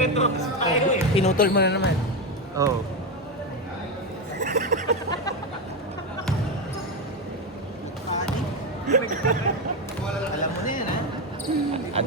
ganito tayo eh. Pinutol mo na naman. Oo. Alam mo na yan, ha?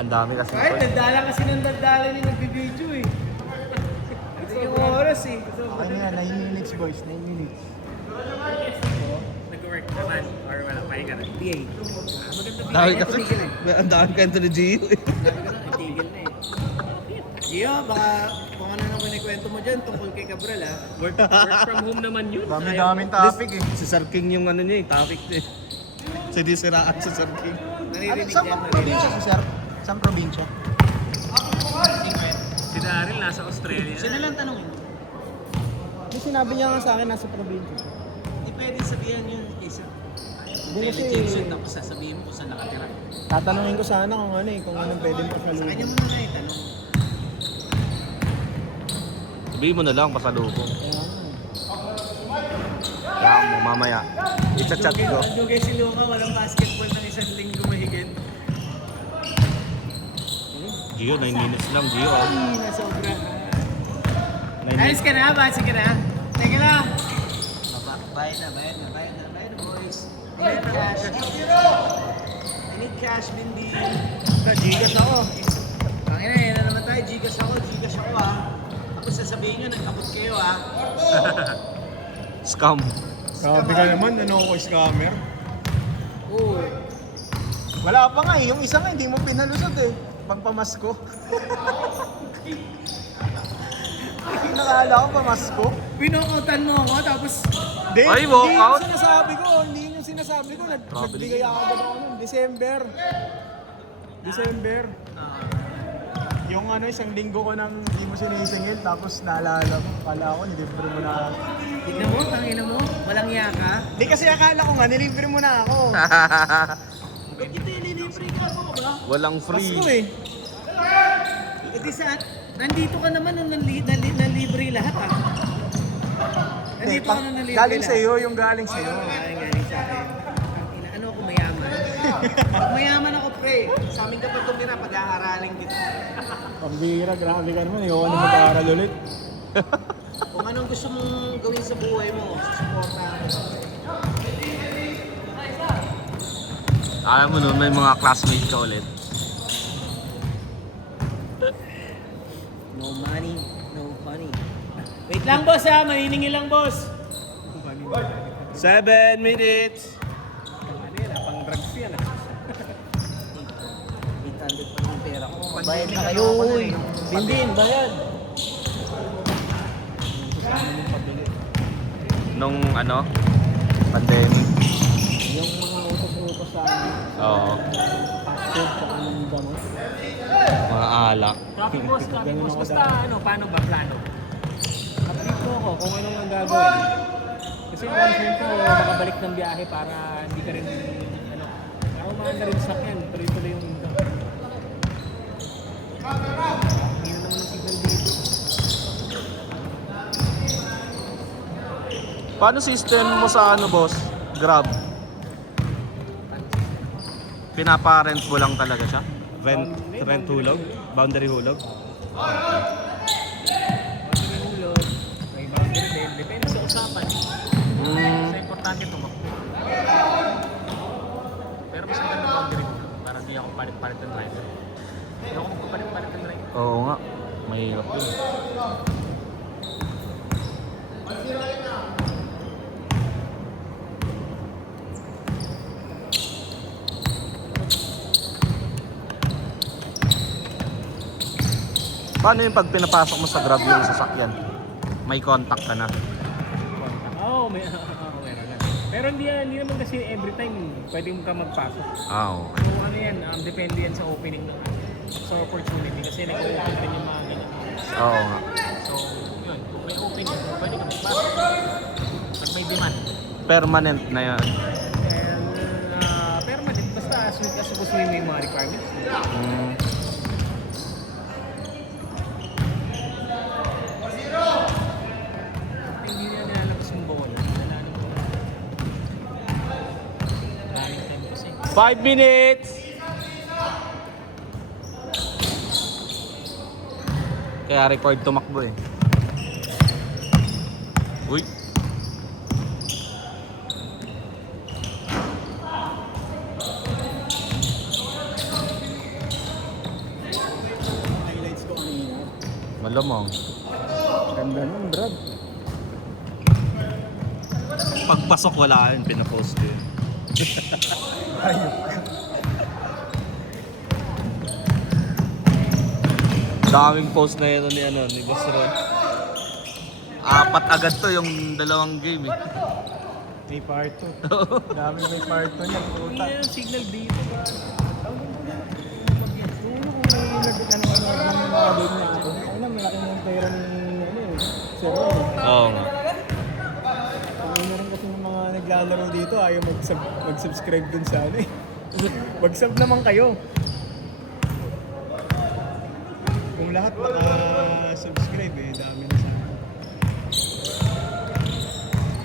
Ang dami kasi. Kahit nagdala kasi ng nagdala ni nagbibideo eh. Ito yung oras eh. Okay na yan, 9 minutes boys, 9 minutes. Nag-work naman or wala, pahinga na. PA. Maganda Dami PA. kasi. Ang dami kwento ni Gio. Sabi ko na, itigil na eh. Gio, baka kung ano nang kinikwento mo dyan tungkol kay Cabral ha. Work from home naman yun. Dami-daming topic eh. Si Sir King yung ano niya, topic niya. Si disiraan sa Sir King. Naririnig Saan yan. bang probinsya si sir? Saan probinsya? Si Daryl nasa Australia. Sino lang tanongin? May sinabi niya nga sa akin nasa probinsya. Hindi pwede sabihan yun isa. Hindi kasi, Tapos sasabihin mo kung saan nakatira. tatanungin ko sana kung ano eh, kung anong pwedeng Sa kanya pasalubong. mo na nga itanong. Sabihin mo na lang, pasalubong. Kaya nga. Kaya mo, mamaya. I-chat ko. Andugay si Luca, walang basketball ng isang linggo mahigit. Gio, 9 minutes lang, Gio. Ay, nasobra. 9 minutes. Ayos ka na, basi ka na. Teka lang. Bayad na boys. I need cash. I need cash, Bindi. Gigas ako. Pangina, yan na naman tayo. Gcash ako ha. Tapos sasabihin nyo, nag-abot kayo ha. Scam. Grabe ka naman, ano ako scammer? Oo. Wala pa nga eh, yung isa nga hindi mo pinalusot eh. Pagpamasko. Nakala ko pamasko. Pinokautan mo ako, tapos Hindi, Ay, hindi walk yung out? sinasabi ko, hindi yung sinasabi ko. Nagbigay ako ba ako nun? December. Yung ano, isang linggo ko nang hindi mo sinisingil, tapos naalala ko, kala ko, nilibre mo na ako. tignan mo, tangina mo, walang yaka. Hindi kasi akala ko nga, nilibre mo na ako. Ba't kita ililibre ka ako ba? Walang free. Pasko eh. Kasi sa, nandito ka naman nung nalibre lahat ha. Nandito ka nung nalibre Galing lahat. sa'yo, yung galing sa'yo. Galing sa akin. Ang ina, ano ako mayaman? Pag mayaman ako pre, sa amin kapag tumira, pag-aaralin kita. Pambira, grabe ka naman, ayaw na mag-aaral ulit. Kung anong gusto mong gawin sa buhay mo, susuportahan ko. Alam mo nun, may mga classmates ka ulit. No money, no honey. Wait lang boss ha, mahiningi lang boss. 7 minutes! Ano yan, pang drugs yan ah. 800 pa yung pera ko. Bayad na kayo, uy. Bindin, bayad. Nung ano, pandemic. Yung mga utos-utos sa amin, Oo. passport, tsaka ng gamot. Mga alak. Copy boss. Ganun ako Basta dati. ano, paano ba plano? Update ko ako kung anong ang gagawin. Kasi ang concern ko, makabalik ng biyahe para hindi ka rin, ano, para umahan na rin sa sakyan, tuloy-tuloy yung income. Hindi na naman ang signal dito. Paano system mo sa ano, boss? Grab? Pinaparent mo lang talaga siya? Rent hulog? Boundary hulog? Boundary hulog, may boundary din. Depende sa usapan. Sa importante tumakbo. Pero mas maganda boundary hulog para di ako palit-palit ng driver. Hindi ako magpapalit-palit ng driver. Oo nga. Mahirap yun. Paano yung pag pinapasok mo sa Grab yung sasakyan? May contact ka na. Oo, meron na. Pero hindi naman kasi every time pwede mo ka magpasok. Okay. So ano yan, depende yan sa opening ng sa opportunity kasi nag-open din yung mga ganyan. Oo nga. So yun, kung may opening, pwede ka magpasok. Pag may demand. Permanent na yan. And permanent, basta as gusto mo yung mga requirements. Mm. Hindi na nilalabas yung bola. Wala nang bola. Maraming time kasi. 5 minutes! Kaya record tumakbo eh. Uy. Highlights ko kanina. Malamang. Ganda nun, Brad. Pagpasok wala yun, pinapost ko yun. Daming post na yun ni Boss Ron. Apat agad to yung dalawang game eh. May part 2. Dami may part 2 niya. Hindi na yung signal dito. Siguro kung may nagkakaroon ng mga game na ako. Ako na, malaki ng pera ni Sir Ron. Oo nga. Kung meron kasi ng mga naglalaro dito, ayaw mag-subscribe dun sa ano eh. Mag-sub naman kayo. Kung lahat naka-subscribe eh, dami na sa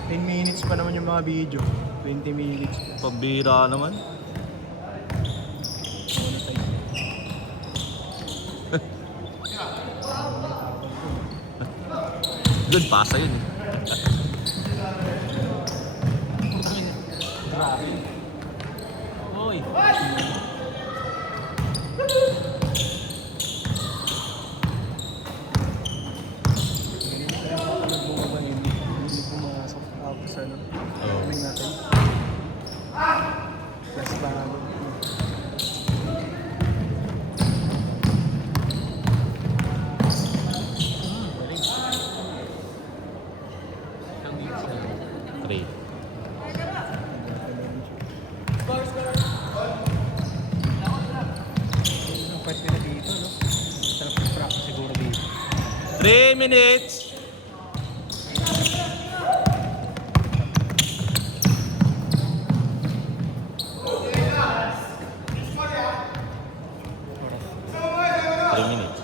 10 minutes pa naman yung mga video. 20 minutes. Pabira naman. Good pasa yun eh. Grabe. Oy. Ganito kaya ako nagbumaba yun. Hindi pumasok. Tapos ano. Ano natin? Plus bago. Three. Ang part nila dito, no? Sarap ng practice siguro dito. 3 minutes. Three minutes.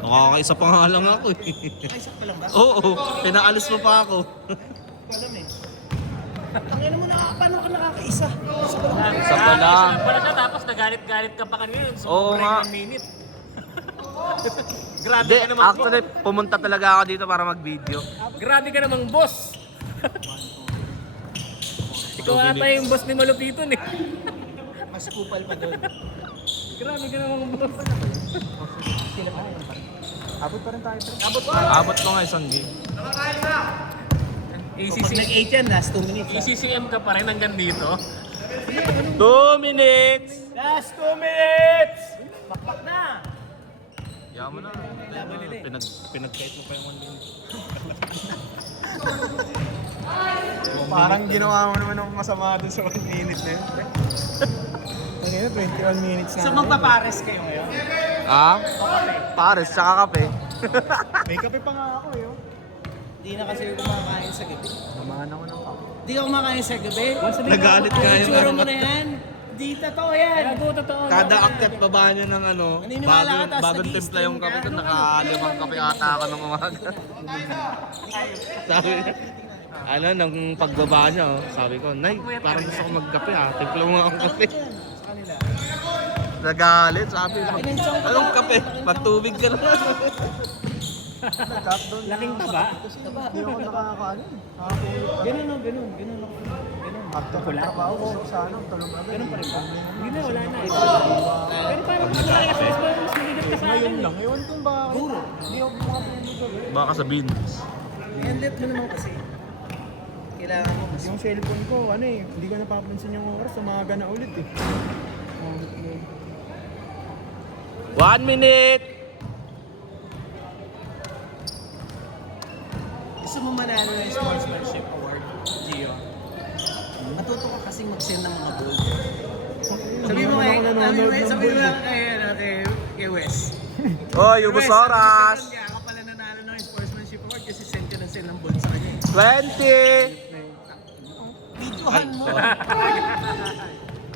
Nakakaisa pa nga lang ako eh. Isa pa lang ba? Oo, pinaalis mo pa ako. Alam eh. Tangina mo na, paano ka nakakaisa? Isa pa lang. Pala siya, tapos nagalit-galit ka pa kanina. Oo nga. Minute. Grabe Hindi, ka naman, actually pumunta talaga ako dito para mag-video. Grabe ka namang boss. Ikaw ata yung boss ni Malupiton eh. Mas kupal pa doon. Grabe ka namang boss. Abot pa rin tayo. Abot pa. Abot ko nga isang game. Pag nag-8 yan, last 2 minutes. ECCM ka pa rin hanggang dito. 2 minutes! Last 2 minutes! Pakpak na! Yaman mo na. Pinagkait mo pa yung 1 minute. Parang ginawa mo naman ng masama doon sa 1 minute na yun. Ang ina, 21 minutes na. So magpapares kayo ngayon? Ah? Pares, tsaka kape. May kape pa nga ako eh. Hindi na kasi kumakain sa gabi. Naman ako ng kape. Hindi ka kumakain sa gabi? Nagalit nga yung Itsura ano. mo na yan. Di totoo yan. Totoo. Kada akyat baba niya ng ano, Naniniwala ka, tapos bagong nag-i-stream timpla yung kape ka. ko, nakalimang kape ata ako ng umaga. Sabi niya, ano, nung pagbaba niya, oh, sabi ko, Nay, parang gusto ko magkape ah, timpla mo nga akong kape. Sa kanila. Nagalit, sabi ko, anong kape? Pagtubig ka na. Laking taba. Hindi ako nakakaano. Ganun o, ganun. Ganun ako. Ganun. After trabaho ko sa ano, tulog agad. Ganun pa rin ba? Hindi na, wala na. Pero parang Mas maligit ka sa akin. Ngayon lang. Ewan kong ba? Guro. Hindi ako makapagod. Baka sabihin, Endlet mo naman kasi. Kailangan mo mas. Yung cellphone ko, ano eh, hindi ko napapansin yung oras, umaga na ulit eh. 1 minute! Gusto mo manalo ng sportsmanship award, Gio? Matuto ka kasing mag-send ng mga gold. Sabi mo kay, sabi mo lang kay Wes. Oh, yung Wes, oras! sabi ka pala nanalo ng sportsmanship award kasi send ka ng gold sa kanya. 20! Videohan mo.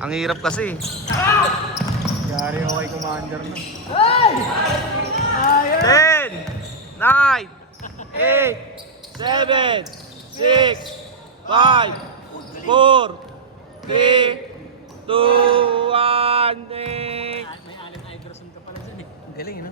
Ang hirap kasi. Yari ako kay Commander na. 10, 9, 8, 7, 6, 5, 4, 3, 2, yan. Eh. May Allen Iverson ka pala dyan eh. Ang galing, no?